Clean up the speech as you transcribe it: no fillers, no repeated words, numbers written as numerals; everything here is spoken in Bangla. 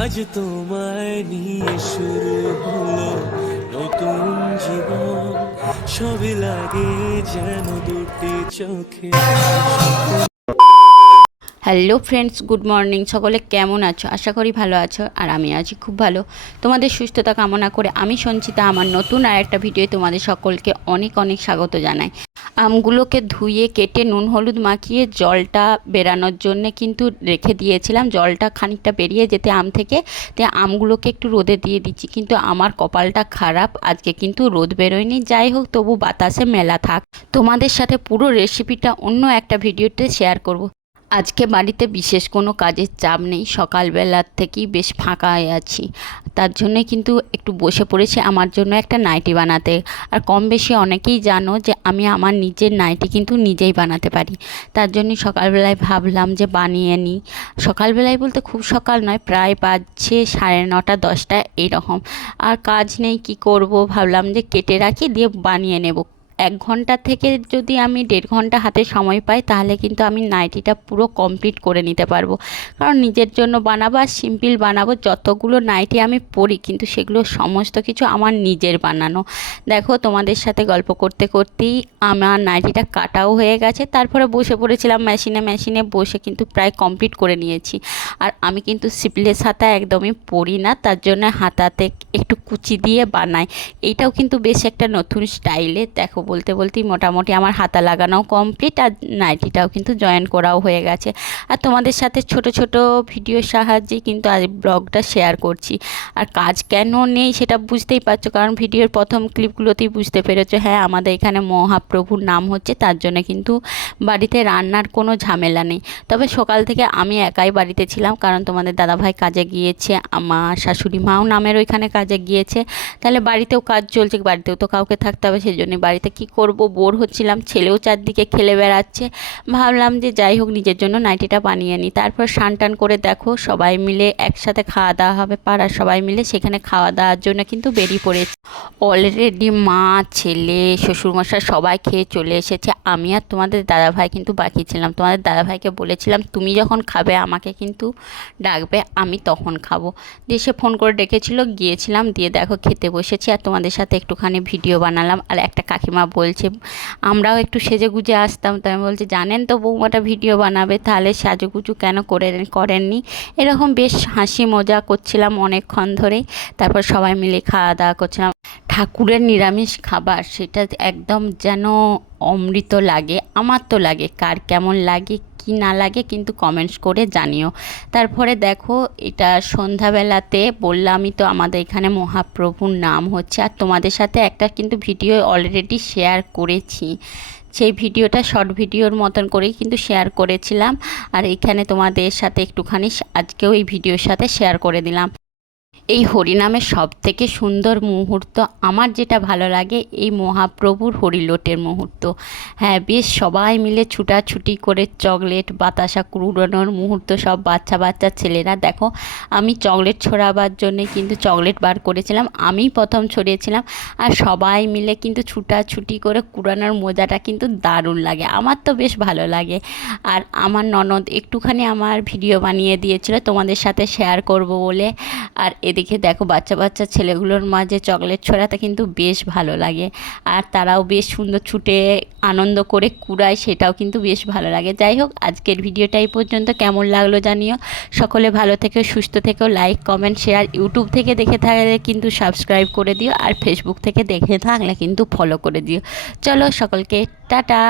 আজ তোমায় নিয়ে শুরু হলো নতুন জীবন, সবই লাগে যেন দুটি চোখে। Hello friends, good morning. সকলে কেমন আছো? আশা করি ভালো আছো, আর আমি আছি খুব ভালো। তোমাদের সুস্থতা কামনা করে আমি সঞ্চিতা আমার নতুন আর একটা ভিডিও তোমাদের সকলকে অনেক অনেক স্বাগত জানাই। আমগুলোকে ধুয়ে কেটে নুন হলুদ মাখিয়ে জলটা বেরানোর জন্য কিন্তু রেখে দিয়েছিলাম। জলটা খানিকটা বেরিয়ে যেতে আম থেকে, তাই আমগুলোকে একটু রোদে দিয়ে দিচ্ছি। কিন্তু আমার কপালটা খারাপ, আজকে কিন্তু রোদ বেরোয়নি। যাই হোক, তবু বাতাসে মেলা থাক। তোমাদের সাথে পুরো রেসিপিটা অন্য একটা ভিডিওতে শেয়ার করব। আজকে বাড়িতে বিশেষ কোনো কাজের চাপ নেই, সকালবেলার থেকেই বেশ ফাঁকা হয়ে আছি। তার জন্য কিন্তু একটু বসে পড়েছি আমার জন্য একটা নাইটি বানাতে। আর কম বেশি অনেকেই জানো যে আমি আমার নিজের নাইটি কিন্তু নিজেই বানাতে পারি। তার জন্যই সকালবেলায় ভাবলাম যে বানিয়ে নিই। সকালবেলায় বলতে খুব সকাল নয়, প্রায় বাজছে 9:30 10টা এইরকম। আর কাজ নেই, কি করব, ভাবলাম যে কেটে রাখি দিয়ে বানিয়ে নেব। 1 ঘন্টা থেকে যদি আমি 1.5 ঘন্টা হাতে সময় পাই, তাহলে কিন্তু আমি নাইটিটা পুরো কমপ্লিট করে নিতে পারবো। কারণ নিজের জন্য বানাবো আর সিম্পল বানাবো। যতগুলো নাইটি আমি পরি কিন্তু সেগুলো সমস্ত কিছু আমার নিজের বানানো। দেখো, তোমাদের সাথে গল্প করতে করতেই আমার নাইটিটা কাটাও হয়ে গেছে। তারপরে বসে পড়েছিলাম মেশিনে বসে কিন্তু প্রায় কমপ্লিট করে নিয়েছি। আর আমি কিন্তু সিপলেস হাতা একদমই পরি না, তার জন্য হাতাতে একটু কুচি দিয়ে বানাই। এইটাও কিন্তু বেশ একটা নতুন স্টাইলে। দেখো, বলতে বলতেই মোটামুটি আমার হাতা লাগানোও কমপ্লিট, আর নাইটিটাও কিন্তু জয়েন করাও হয়ে গেছে। আর তোমাদের সাথে ছোট ছোট ভিডিওর সাহায্যে কিন্তু আজ ব্লগটা শেয়ার করছি। আর কাজ কেন নেই সেটা বুঝতেই পারছো, কারণ ভিডিওর প্রথম ক্লিপগুলোতেই বুঝতে পেরেছো। হ্যাঁ, আমাদের এখানে মহাপ্রভুর নাম হচ্ছে, তার জন্য কিন্তু বাড়িতে রান্নার কোনো ঝামেলা নেই। তবে সকাল থেকে আমি একাই বাড়িতে ছিলাম, কারণ তোমাদের দাদাভাই কাজে গিয়েছে, আমার শাশুড়ি মাও নামের ওইখানে কাজে গিয়েছে। তাহলে বাড়িতেও কাজ চলছে, বাড়িতেও তো কাউকে থাকতে হবে। সেই জন্য বাড়িতে কি করব, বোর হচ্ছিলাম, ছেলেও চারদিকে খেলে বেড়াচ্ছে। ভাবলাম যে যাই হোক, নিজের জন্য নাইটিটা বানিয়ে নিই। তারপর স্নান টান করে দেখো সবাই মিলে একসাথে খাওয়া দাওয়া হবে, পাড়ার সবাই মিলে সেখানে খাওয়া দাওয়ার জন্য কিন্তু বেরিয়ে পড়েছে। অলরেডি মা, ছেলে, শ্বশুরমশাই সবাই খেয়ে চলে এসেছে। আমি আর তোমাদের দাদাভাই কিন্তু বাকি ছিলাম। তোমাদের দাদাভাইকে বলেছিলাম তুমি যখন খাবে আমাকে কিন্তু ডাকবে, আমি তখন খাবো। দিয়ে সে ফোন করে ডেকেছিল, গিয়েছিলাম। দিয়ে দেখো খেতে বসেছি আর তোমাদের সাথে একটুখানি ভিডিও বানালাম। আর একটা কাকিমা বলছে আমরাও একটু সেজে গুজে আসতাম, তো আমি বলছি জানেন তো বৌমাটা ভিডিও বানাবে, তাহলে সাজুগুজু কেন করেননি। এরকম বেশ হাসি মজা করছিলাম অনেকক্ষণ ধরেই। তারপর সবাই মিলে খাওয়া দাওয়া করছিলাম। ঠাকুরের নিরামিষ খাবার, সেটা একদম যেন অমৃত লাগে। আমার তো লাগে, কার কেমন লাগে কি না লাগে কিন্তু কমেন্টস করে জানিও। তারপরে দেখো, এটা সন্ধ্যাবেলাতে বললামই তো আমাদের এখানে মহাপ্রভুর নাম হচ্ছে। আর তোমাদের সাথে একটা কিন্তু ভিডিও অলরেডি শেয়ার করেছি, সেই ভিডিওটা শর্ট ভিডিওর মতন করেই কিন্তু শেয়ার করেছিলাম। আর এখানে তোমাদের সাথে একটুখানি আজকেও এই ভিডিওর সাথে শেয়ার করে দিলাম। এই হরিনামের সবথেকে সুন্দর মুহূর্ত আমার যেটা ভালো লাগে, এই মহাপ্রভুর হরিলোটের মুহূর্ত। হ্যাঁ, বেশ সবাই মিলে ছুটাছুটি করে চকলেট বাতাসা কুড়ানোর মুহূর্ত। সব বাচ্চা বাচ্চা ছেলেরা দেখো, আমি চকলেট ছড়াবার জন্যে কিন্তু চকলেট বার করেছিলাম, আমি প্রথম ছড়িয়েছিলাম। আর সবাই মিলে কিন্তু ছুটাছুটি করে কুড়ানোর মজাটা কিন্তু দারুণ লাগে, আমার তো বেশ ভালো লাগে। আর আমার ননদ একটুখানি আমার ভিডিও বানিয়ে দিয়েছিল তোমাদের সাথে শেয়ার করব বলে। আর এদিকে দেখো, বাচ্চা বাচ্চা ছেলেগুলোর মাঝে চকলেট ছড়াতে কিন্তু বেশ ভালো লাগে। আর তারাও বেশ সুন্দর ছুটে আনন্দ করে কুড়ায়, সেটাও কিন্তু বেশ ভালো লাগে। যাই হোক, আজকের ভিডিওটা এই পর্যন্ত। কেমন লাগলো জানিও। সকলে ভালো থেকো, সুস্থ থেকো। Like comment share. ইউটিউব থেকে দেখে থাকলে কিন্তু সাবস্ক্রাইব করে দিও, আর ফেসবুক থেকে দেখে থাকলে কিন্তু ফলো করে দিও। চলো সকলকে টাটা।